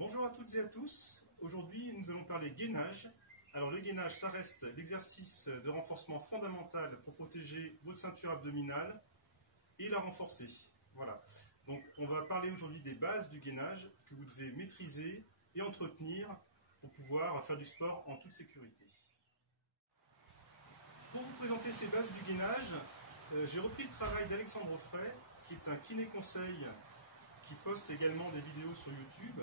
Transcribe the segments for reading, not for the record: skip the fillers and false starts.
Bonjour à toutes et à tous. Aujourd'hui, nous allons parler gainage. Alors, le gainage, ça reste l'exercice de renforcement fondamental pour protéger votre ceinture abdominale et la renforcer. Voilà. Donc, on va parler aujourd'hui des bases du gainage que vous devez maîtriser et entretenir pour pouvoir faire du sport en toute sécurité. Pour vous présenter ces bases du gainage, j'ai repris le travail d'Alexandre Offray, qui est un kiné-conseil qui poste également des vidéos sur YouTube.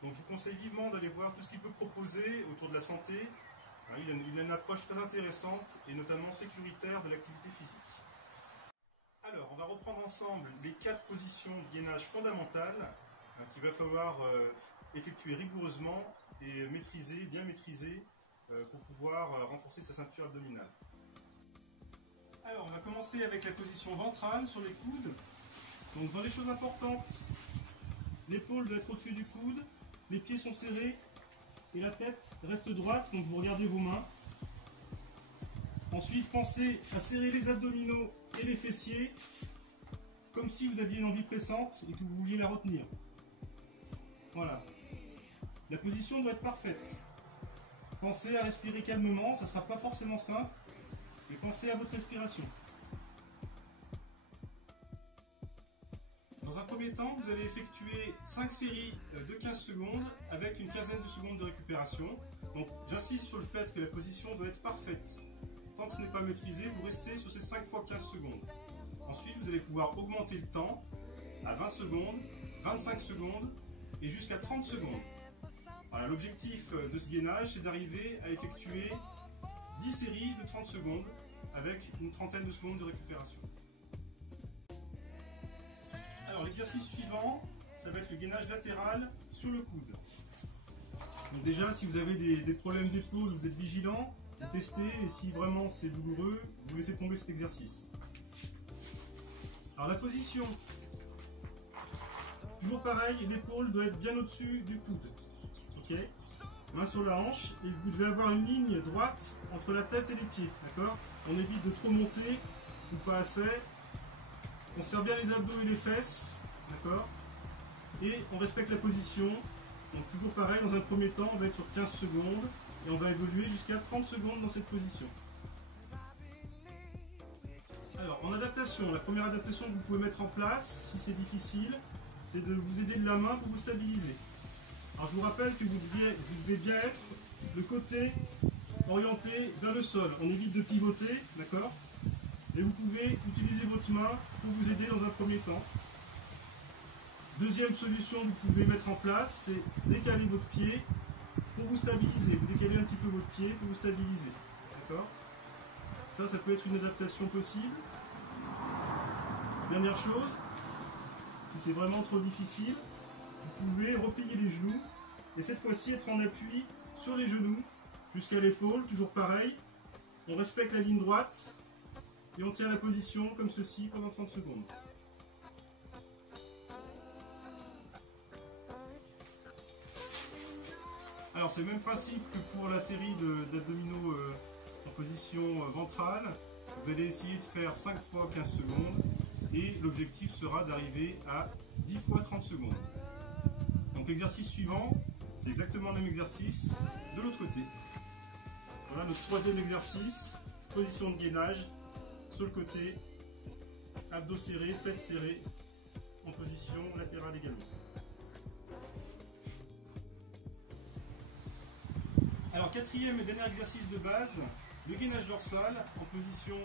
Donc je vous conseille vivement d'aller voir tout ce qu'il peut proposer autour de la santé. Il a une approche très intéressante et notamment sécuritaire de l'activité physique. Alors, on va reprendre ensemble les 4 positions de gainage fondamentales qu'il va falloir effectuer rigoureusement et bien maîtriser pour pouvoir renforcer sa ceinture abdominale. Alors, on va commencer avec la position ventrale sur les coudes. Donc, dans les choses importantes, l'épaule doit être au-dessus du coude, les pieds sont serrés et la tête reste droite, donc vous regardez vos mains. Ensuite, pensez à serrer les abdominaux et les fessiers, comme si vous aviez une envie pressante et que vous vouliez la retenir. Voilà. La position doit être parfaite. Pensez à respirer calmement, ça ne sera pas forcément simple, mais pensez à votre respiration. Dans un premier temps, vous allez effectuer 5 séries de 15 secondes avec une quinzaine de secondes de récupération. Donc j'insiste sur le fait que la position doit être parfaite. Tant que ce n'est pas maîtrisé, vous restez sur ces 5 fois 15 secondes. Ensuite, vous allez pouvoir augmenter le temps à 20 secondes, 25 secondes et jusqu'à 30 secondes. Voilà, l'objectif de ce gainage, c'est d'arriver à effectuer 10 séries de 30 secondes avec une trentaine de secondes de récupération. Alors l'exercice suivant, ça va être le gainage latéral sur le coude. Donc déjà, si vous avez des problèmes d'épaule, vous êtes vigilant, vous testez et si vraiment c'est douloureux, vous laissez tomber cet exercice. Alors la position, toujours pareil, l'épaule doit être bien au-dessus du coude. Ok ? Main sur la hanche et vous devez avoir une ligne droite entre la tête et les pieds. D'accord ? On évite de trop monter ou pas assez. On serre bien les abdos et les fesses, d'accord? Et on respecte la position. Donc toujours pareil, dans un premier temps, on va être sur 15 secondes et on va évoluer jusqu'à 30 secondes dans cette position. Alors, en adaptation, la première adaptation que vous pouvez mettre en place, si c'est difficile, c'est de vous aider de la main pour vous stabiliser. Alors je vous rappelle que vous devez bien être de côté orienté vers le sol. On évite de pivoter, d'accord? Et vous pouvez utiliser votre main pour vous aider dans un premier temps. Deuxième solution que vous pouvez mettre en place, c'est décaler votre pied pour vous stabiliser. Vous décalez un petit peu votre pied pour vous stabiliser. D'accord ? Ça peut être une adaptation possible. Dernière chose, si c'est vraiment trop difficile, vous pouvez replier les genoux et cette fois-ci être en appui sur les genoux jusqu'à l'épaule, toujours pareil. On respecte la ligne droite. Et on tient la position comme ceci pendant 30 secondes. Alors c'est le même principe que pour la série d'abdominaux en position ventrale. Vous allez essayer de faire 5 fois 15 secondes et l'objectif sera d'arriver à 10 fois 30 secondes. Donc l'exercice suivant, c'est exactement le même exercice de l'autre côté. Voilà notre troisième exercice, position de gainage. Sur le côté, abdos serrés, fesses serrées, en position latérale également. Alors quatrième et dernier exercice de base, le gainage dorsal en position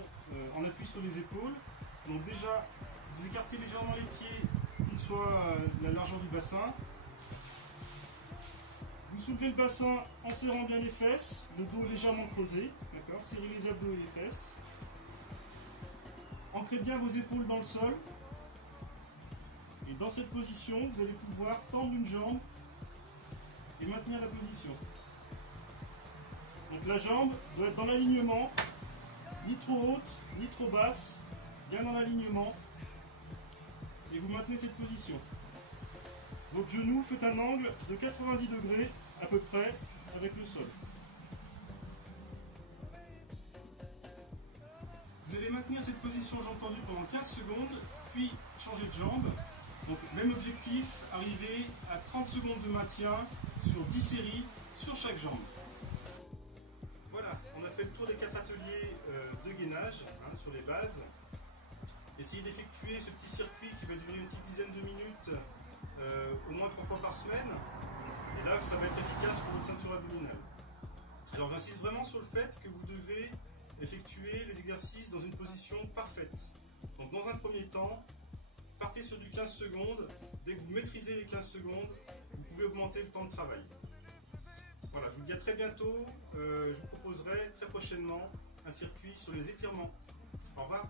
en appui sur les épaules. Donc déjà, vous écartez légèrement les pieds, qu'ils soient la largeur du bassin. Vous soulevez le bassin en serrant bien les fesses, le dos légèrement creusé, d'accord ? Serrez les abdos et les fesses. Ancrez bien vos épaules dans le sol. Et dans cette position, vous allez pouvoir tendre une jambe et maintenir la position. Donc la jambe doit être dans l'alignement, ni trop haute, ni trop basse, bien dans l'alignement. Et vous maintenez cette position. Votre genou fait un angle de 90 degrés à peu près avec le sol. Vous allez maintenir cette position, j'ai entendu, pendant 15 secondes, puis changer de jambe. Donc même objectif, arriver à 30 secondes de maintien sur 10 séries sur chaque jambe. Voilà, on a fait le tour des 4 ateliers de gainage sur les bases. Essayez d'effectuer ce petit circuit qui va durer une petite dizaine de minutes au moins 3 fois par semaine. Et là, ça va être efficace pour votre ceinture abdominale. Alors j'insiste vraiment sur le fait que vous devez effectuer les exercices dans une position parfaite. Donc dans un premier temps, partez sur du 15 secondes. Dès que vous maîtrisez les 15 secondes, vous pouvez augmenter le temps de travail. Voilà, je vous dis à très bientôt. Je vous proposerai très prochainement un circuit sur les étirements. Au revoir.